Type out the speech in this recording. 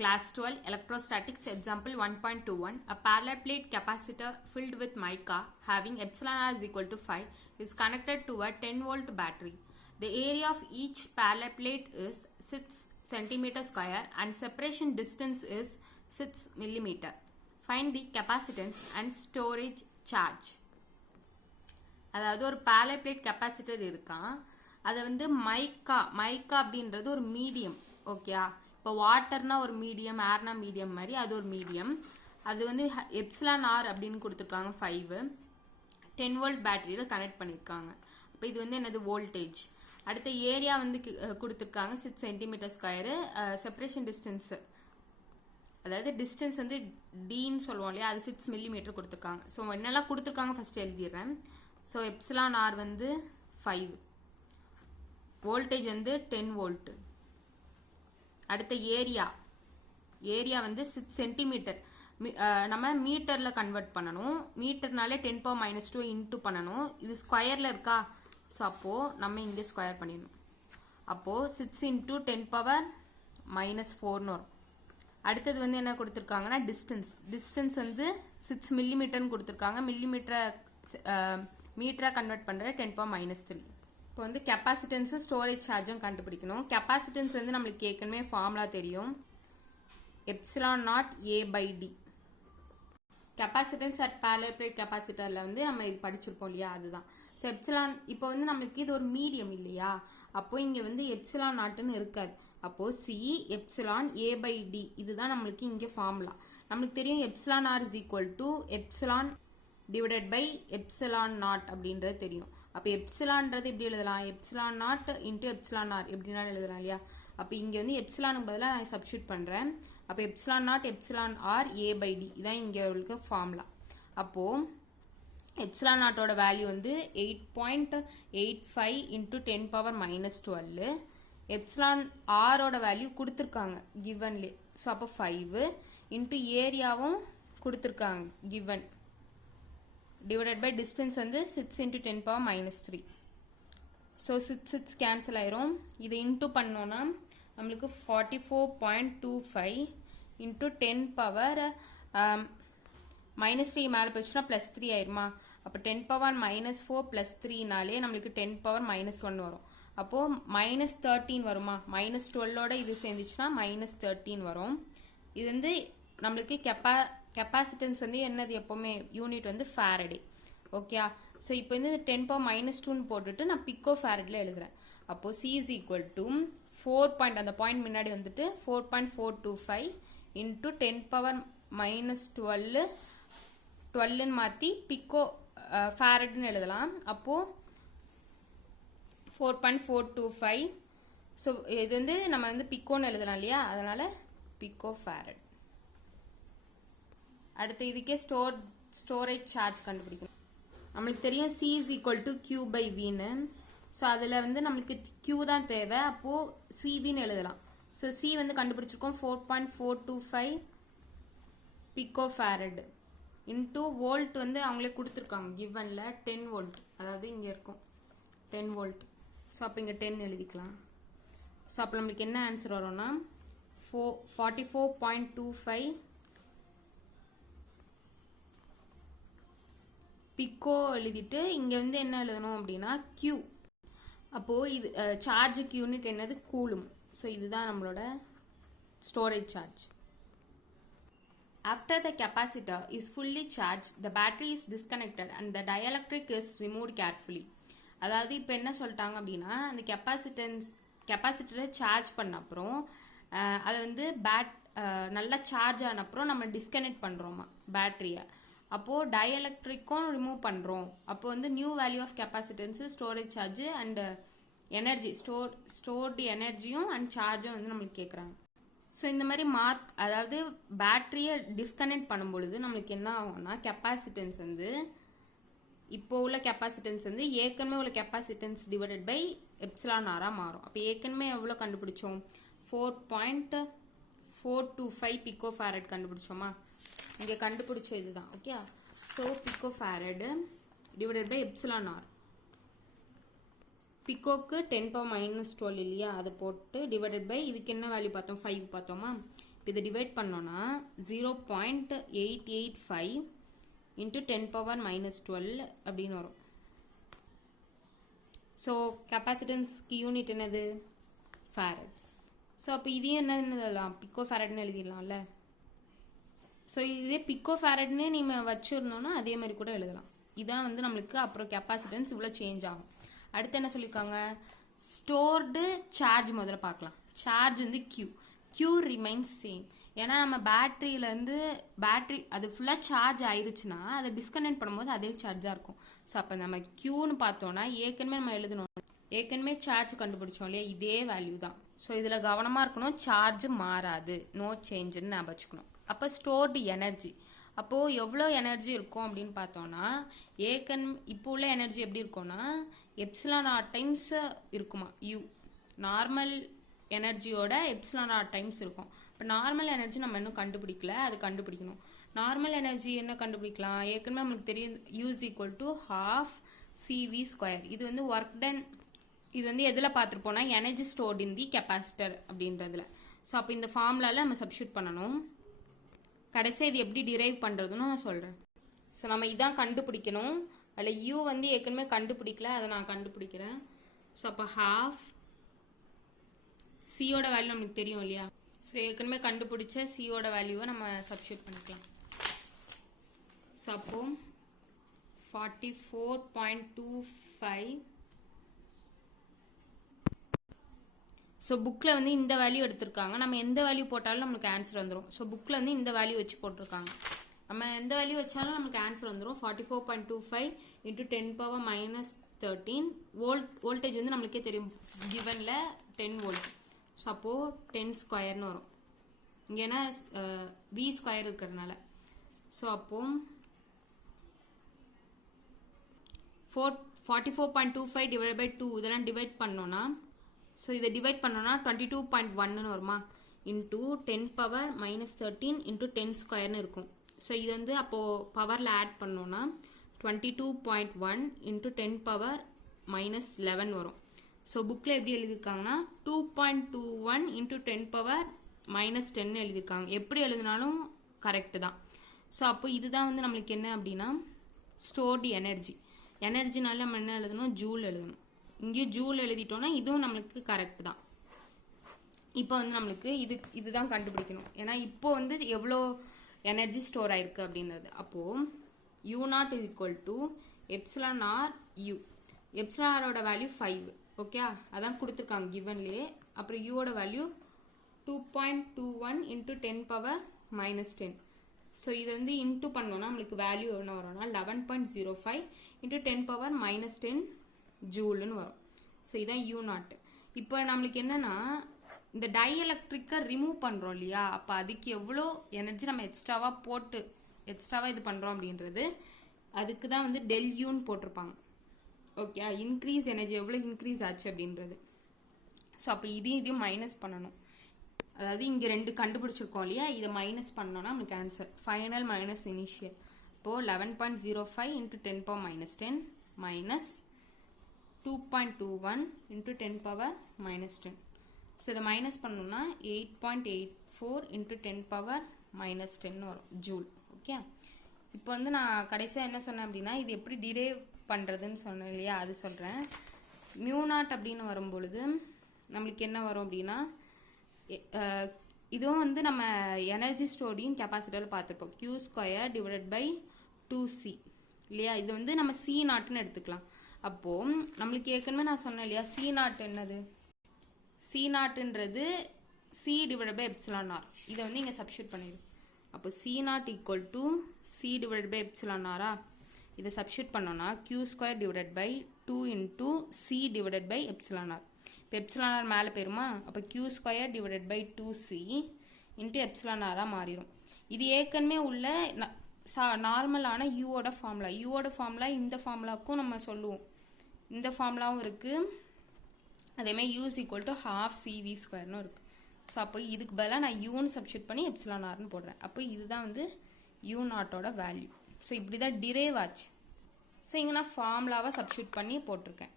Class 12 Electrostatics Example 1.21 A parallel plate capacitor filled with mica having epsilon r is equal to 5 is connected to a 10 volt battery. The area of each parallel plate is 6 cm square and separation distance is 6 mm. Find the capacitance and storage charge. அதாவது ஒரு parallel plate capacitor இருக்கான். அது வந்து மைக்கா அப்படின்றது ஒரு medium. ஓகேயா? இப்போ வாட்டர்னா ஒரு மீடியம், ஏர்னா மீடியம் மாதிரி அது ஒரு மீடியம். அது வந்து எப்சிலான் ஆர் அப்படின்னு கொடுத்துருக்காங்க 5 10 வோல்ட் பேட்டரியில் கனெக்ட் பண்ணியிருக்காங்க. அப்போ இது வந்து என்னது வோல்டேஜ். அடுத்த ஏரியா வந்து கொடுத்துருக்காங்க 6 சென்டிமீட்டர் ஸ்கொயரு. செப்பரேஷன் டிஸ்டன்ஸ் அதாவது டிஸ்டன்ஸ் வந்து டீன்னு சொல்லுவோம் இல்லையா, அது 6 மில்லிமீட்டர் கொடுத்துருக்காங்க. ஸோ என்னெல்லாம் கொடுத்துருக்காங்க ஃபர்ஸ்ட் எழுதிடுறேன். ஸோ எப்சிலான் ஆர் வந்து 5, வோல்டேஜ் வந்து 10 வோல்ட். அடுத்த ஏரியா வந்து 6 சென்டிமீட்டர். நம்ம மீட்டர்ல கன்வெர்ட் பண்ணணும். மீட்டர்னாலே 10⁻² இன்டூ பண்ணணும். இது ஸ்கொயர்ல இருக்கா, ஸோ அப்போ நம்ம இங்கே ஸ்கொயர் பண்ணிடணும். அப்போ 6 இன்டூ 10⁻⁴ வரும். அடுத்தது வந்து என்ன கொடுத்துருக்காங்கன்னா டிஸ்டன்ஸ் வந்து 6 மில்லிமீட்டர்னு கொடுத்துருக்காங்க. மீட்டரா கன்வெர்ட் பண்ற 10⁻�3. இப்போ வந்து கெப்பாசிட்டன்ஸ் ஸ்டோரேஜ் சார்ஜும் கண்டுபிடிக்கணும். கெப்பாசிட்டன்ஸ் வந்து நம்மளுக்கு ஏற்கனவே ஃபார்முலா தெரியும், epsilon not A/D. Capacitance at parallel plate கெப்பாசிட்டர்ல வந்து நம்ம இது படிச்சிருப்போம் இல்லையா, அதுதான். ஸோ எப்சிலான் இப்போ வந்து நம்மளுக்கு இது ஒரு மீடியம் இல்லையா, அப்போ இங்க வந்து எப்சிலான் நாட்னு இருக்காது. அப்போ C எப்சிலான் A/D இதுதான் நம்மளுக்கு இங்க ஃபார்முலா. நம்மளுக்கு தெரியும் epsilon r is equal to epsilon divided by epsilon naught அப்படின்றது தெரியும். அப்போ எப்சிலான்றது எப்படி எழுதலாம், epsilon naught into epsilon r எப்படினாலும் எழுதலாம் இல்லையா. அப்போ இங்கே வந்து எப்சிலானுக்கு பதிலாக நான் சப்ஸ்டியூட் பண்ணுறேன். அப்போ epsilon not epsilon R A/D இதான் இங்கே இருக்க ஃபார்முலா. அப்போது எப்சிலான் நாட்டோட வேல்யூ வந்து 8.85 இன்டூ 10⁻⁻12. எப்சிலான் ஆரோட வேல்யூ கொடுத்துருக்காங்க கிவன்லே. ஸோ அப்போ 5 இன்டூ ஏரியாவும் கொடுத்துருக்காங்க கிவன், டிவைடட் பை டிஸ்டன்ஸ் வந்து 6 இன்டூ 10⁻⁻3. ஸோ 6 கேன்சல் ஆயிரும். இதை இன்டூ பண்ணோன்னா நம்மளுக்கு 44.25 இன்டூ 10⁻⁻3 மேலே போச்சுன்னா +3 ஆயிருமா. அப்போ 10⁻⁻4 +3நாலே நம்மளுக்கு 10⁻⁻1 வரும். அப்போது -13 வருமா, -12ஓட இது சேர்ந்துச்சுன்னா -13 வரும். இது வந்து நம்மளுக்கு கெப்பாசிட்டன்ஸ் வந்து என்னது எப்போவுமே யூனிட் வந்து ஃபாரடே. ஓகே, ஸோ இப்போ வந்து 10⁻⁻2 போட்டுட்டு நான் பிக்கோ ஃபாரட்ல எழுதுறேன். அப்போது C இஸ் ஈக்குவல் டு 4 அந்த பாயிண்ட் முன்னாடி வந்துட்டு 4.425 இன்டூ 10⁻⁻12 மாற்றி பிக்கோ ஃபாரட்னு எழுதலாம். அப்போது 4.425. ஸோ இது வந்து நம்ம வந்து பிக்கோன்னு எழுதலாம் இல்லையா, அதனால பிக்கோ ஃபாரட். அடுத்து இதுக்கே ஸ்டோரேஜ் சார்ஜ் கண்டுபிடிக்கணும். நம்மளுக்கு தெரியும் C இஸ் ஈக்குவல் டு Q/Vன்னு. ஸோ அதில் வந்து நம்மளுக்கு Q தான் தேவை, அப்போது CVன்னு எழுதலாம். ஸோ C வந்து கண்டுபிடிச்சிருக்கோம் 4.425 பிக்கோ ஃபாரட் இன்டூ வோல்ட் வந்து அவங்களே கொடுத்துருக்காங்க கிவனில் 10 வோல்ட், அதாவது இங்கே இருக்கும் 10 வோல்ட். ஸோ அப்போ இங்கே 10 எழுதிக்கலாம். ஸோ அப்போ நம்மளுக்கு என்ன ஆன்சர் வரும்னா 44.25 பிக்கோ எழுதிட்டு இங்கே வந்து என்ன எழுதணும் அப்படின்னா Q. அப்போது இது சார்ஜ் யூனிட் என்னது கூலும். ஸோ இதுதான் நம்மளோட storage charge. After the capacitor is fully charged, the battery is disconnected and the dielectric is removed carefully. அதாவது இப்போ என்ன சொல்லிட்டாங்க அப்படின்னா, அந்த கெப்பாசிட்டரை சார்ஜ் பண்ண அப்புறம் அதை வந்து நல்லா சார்ஜ் ஆன அப்புறம் நம்ம டிஸ்கனெக்ட் பண்ணுறோமா பேட்டரியை. அப்போது டயஎலக்ட்ரிக்கும் ரிமூவ் பண்ணுறோம். அப்போ வந்து new value of capacitance storage charge and energy stored எனர்ஜியும் அண்ட் சார்ஜும் வந்து நம்மளுக்கு கேட்குறாங்க. ஸோ இந்த மாதிரி அதாவது பேட்டரியை டிஸ்கனெக்ட் பண்ணும்பொழுது நம்மளுக்கு என்ன ஆகும்னா கெப்பாசிட்டன்ஸ் வந்து இப்போ உள்ள கெப்பாசிட்டன்ஸ் வந்து ஏற்கனவே உள்ள கெப்பாசிட்டன்ஸ் டிவைடட் பை எப்சிலான் ஆராக மாறும். அப்போ ஏற்கனவே எவ்வளோ கண்டுபிடிச்சோம், 4.425 பிக்கோ ஃபாரட் கண்டுபிடிச்சோமா, இங்கே கண்டுபிடிச்ச இதுதான். Okay, so pico farad divided by epsilon R. பிக்கோக்கு 10⁻⁻12 இல்லையா, அதை போட்டு டிவைடட் பை இதுக்கு என்ன வேல்யூ பார்த்தோம் 5 பார்த்தோமா. இதை டிவைட் பண்ணோன்னா 0.885 இன்ட்டு 10⁻⁻12 அப்படின்னு வரும். ஸோ கெப்பாசிட்டன்ஸ்க்கு யூனிட் என்னது? ஃபேரட். ஸோ அப்போ இதையும் என்னன்னு எழுதலாம்? பிக்கோ ஃபேரட்னு எழுதிடலாம்ல. ஸோ இதே பிக்கோ ஃபேரட்னே நீங்கள் வச்சுருந்தோன்னா அதே மாதிரி கூட எழுதலாம். இதான் வந்து நம்மளுக்கு அப்புறம் கெப்பாசிட்டன்ஸ் இவ்வளோ சேஞ்ச் ஆகும். அடுத்து என்ன சொல்லியிருக்காங்க? ஸ்டோர்டு சார்ஜ் முதல்ல பார்க்கலாம். சார்ஜ் வந்து Q ரிமைன்ஸ் சேம். ஏன்னா நம்ம பேட்டரி அது ஃபுல்லாக சார்ஜ் ஆயிடுச்சுன்னா அதை டிஸ்கனெக்ட் பண்ணும்போது அதே சார்ஜாக இருக்கும். ஸோ அப்போ நம்ம Qன்னு பார்த்தோன்னா ஏற்கனவே நம்ம எழுதணும். ஏற்கனவே சார்ஜ் கண்டுபிடிச்சோம் இல்லையா, இதே வேல்யூ தான். ஸோ இதில் கவனமாக இருக்கணும், சார்ஜ் மாறாது, நோ சேஞ்சுன்னு நான் வச்சுக்கணும். அப்போ ஸ்டோர்டு எனர்ஜி, அப்போது எவ்வளோ எனர்ஜி இருக்கும் அப்படின்னு பார்த்தோன்னா இப்போ உள்ள எனர்ஜி எப்படி இருக்கும்னா ε0 டைம்ஸ் இருக்குமா U. நார்மல் எனர்ஜியோட ε0 டைம்ஸ் இருக்கும். இப்போ நார்மல் எனர்ஜி நம்ம இன்னும் கண்டுபிடிக்கல, அது கண்டுபிடிக்கணும். நார்மல் எனர்ஜி என்ன கண்டுபிடிக்கலாம்? ஏற்கனவே நம்மளுக்கு தெரியும் U = ½ CV². இது வந்து ஒர்க் டன். இது வந்து எதில் பார்த்துருப்போம்னா energy stored in the capacitor அப்படின்றதுல. ஸோ அப்போ இந்த ஃபார்முலாவில் நம்ம சப்ஸ்டியூட் பண்ணணும். கடைசியாக இது எப்படி டிரைவ் பண்ணுறதுன்னு நான் சொல்கிறேன். ஸோ நம்ம இதான் கண்டுபிடிக்கணும். அதில் U வந்து ஏற்கனவே கண்டுபிடிக்கல, அதை நான் கண்டுபிடிக்கிறேன். ஸோ அப்போ ½ சியோட வேல்யூ நமக்கு தெரியும் இல்லையா. ஸோ ஏற்கனவே கண்டுபிடிச்ச சியோட வேல்யூவை நம்ம சப்ஸ்டியூட் பண்ணிக்கலாம். ஸோ அப்போ 44.25. ஸோ புக்கில் வந்து இந்த வேல்யூ எடுத்திருக்காங்க. நம்ம எந்த வேல்யூ போட்டாலும் நம்மளுக்கு ஆன்சர் வந்துடும். ஸோ புக்கில் வந்து இந்த வேல்யூ வச்சு போட்டிருக்காங்க. நம்ம எந்த வேல்யூ வச்சாலும் நமக்கு ஆன்சர் வந்துடும். 44.25 இன்ட்டு 10⁻⁻13 வோல்டேஜ் வந்து நம்மளுக்கே தெரியும், கிவனில் 10 வோல்ட். ஸோ அப்போது 10² வரும். இங்கே ஏன்னா V² இருக்கிறதுனால. ஸோ அப்போது 44.25 டிவைட் பை 2 இதெல்லாம் டிவைட் பண்ணோன்னா, ஸோ இதை டிவைட் பண்ணோன்னா 22.1 வருமா, இன்ட்டு 10⁻⁻13 இன்ட்டு 10² இருக்கும். ஸோ இது வந்து அப்போது பவரில் ஆட் பண்ணோன்னா 22.1 இன்ட்டு 10⁻⁻11 வரும். ஸோ புக்கில் எப்படி எழுதியிருக்காங்கன்னா 2.21 இன்ட்டு 10⁻⁻10 எழுதியிருக்காங்க. எப்படி எழுதினாலும் கரெக்டு தான். ஸோ அப்போ இதுதான் வந்து நம்மளுக்கு என்ன அப்படின்னா ஸ்டோர்டு எனர்ஜினால நம்ம என்ன எழுதணும்? ஜூல் எழுதணும். இங்கேயும் ஜூல் எழுதிட்டோன்னா இதுவும் நம்மளுக்கு கரெக்ட் தான். இப்போ வந்து நம்மளுக்கு இதுதான் கண்டுபிடிக்கணும். ஏன்னா இப்போ வந்து எவ்வளோ எனர்ஜி ஸ்டோர் ஆயிருக்கு அப்படின்றது. அப்போது U0 = εrU. எப்சிலானோட வேல்யூ 5. ஓகே, அதான் கொடுத்துருக்காங்க கிவன்லேயே. அப்புறம் யூவோட வேல்யூ 2.21 இன்ட்டு 10⁻⁻10. ஸோ இது வந்து இன்ட்டு பண்ணோன்னா நம்மளுக்கு வேல்யூ என்ன வரும்னா 11.05 இன்ட்டு 10⁻⁻10 ஜூல்னு வரும். ஸோ இதுதான் U0. இப்போ நம்மளுக்கு என்னன்னா இந்த டைஎலக்ட்ரிக்கை ரிமூவ் பண்ணுறோம் இல்லையா, அப்போ அதுக்கு எவ்வளோ எனர்ஜி நம்ம எக்ஸ்ட்ராவாக இது பண்ணுறோம் அப்படின்றது, அதுக்கு தான் வந்து ΔUன்னு போட்டிருப்பாங்க. ஓகே, இன்க்ரீஸ் எனர்ஜி எவ்வளோ இன்க்ரீஸ் ஆச்சு அப்படின்றது. ஸோ அப்போ இதையும் மைனஸ் பண்ணணும். அதாவது இங்கே 2 கண்டுபிடிச்சிருக்கோம் இல்லையா, இதை மைனஸ் பண்ணோன்னா நமக்கு ஆன்சர் ஃபைனல் மைனஸ் இனிஷியல். இப்போது 11.05 இன்ட்டு 10⁻⁻10 மைனஸ் 2.21 இன்ட்டு 10⁻⁻10. ஸோ இதை மைனஸ் பண்ணோம்னா 8.84 இன்ட்டு 10⁻⁻10 வரும் ஜூல். ஓகே, இப்போ வந்து நான் கடைசியாக என்ன சொன்னேன் அப்படின்னா இது எப்படி டிரைவ் பண்ணுறதுன்னு சொன்னேன் இல்லையா, அது சொல்கிறேன். μ0 அப்படின்னு வரும்பொழுது நம்மளுக்கு என்ன வரும் அப்படின்னா இதுவும் வந்து நம்ம எனர்ஜி ஸ்டோர்டிங் கெப்பாசிட்டரில் பார்த்துருப்போம். Q² டிவைடட் பை 2C இல்லையா. இது வந்து நம்ம C0ன்னு எடுத்துக்கலாம். அப்போது நம்மளுக்கு ஏற்கனவே நான் சொன்னேன் இல்லையா, C0 என்னது? C0ன்றது C டிவைடட் பை εr. இதை வந்து இங்கே சப்ஸ்டியூட் பண்ணிடும். அப்போ C0 = C divided by εr. இதை சப்ஸ்டியூட் பண்ணோன்னா Q² divided by 2 into C divided by εr. இப்போ εr மேலே போயிருமா, அப்போ Q² divided by 2C into εr மாறிடும். இது ஏற்கனவே உள்ள நார்மலான யூவோட ஃபார்முலா. இந்த ஃபார்முலாவுக்கும் நம்ம சொல்லுவோம், இந்த ஃபார்முலாவும் இருக்குது. அதேமாதிரி U = ½ CV²ன்னு இருக்குது. ஸோ அப்போ இதுக்கு பதிலாக நான் யூன்னு சப்ஸ்டியூட் பண்ணி εrன்னு போடுறேன். அப்போ இதுதான் வந்து U0ஓட வேல்யூ. ஸோ இப்படி தான் டிரைவ் ஆச்சு. ஸோ இங்கே நான் ஃபார்முலாவை சப்ஸ்டியூட் பண்ணி போட்டிருக்கேன்.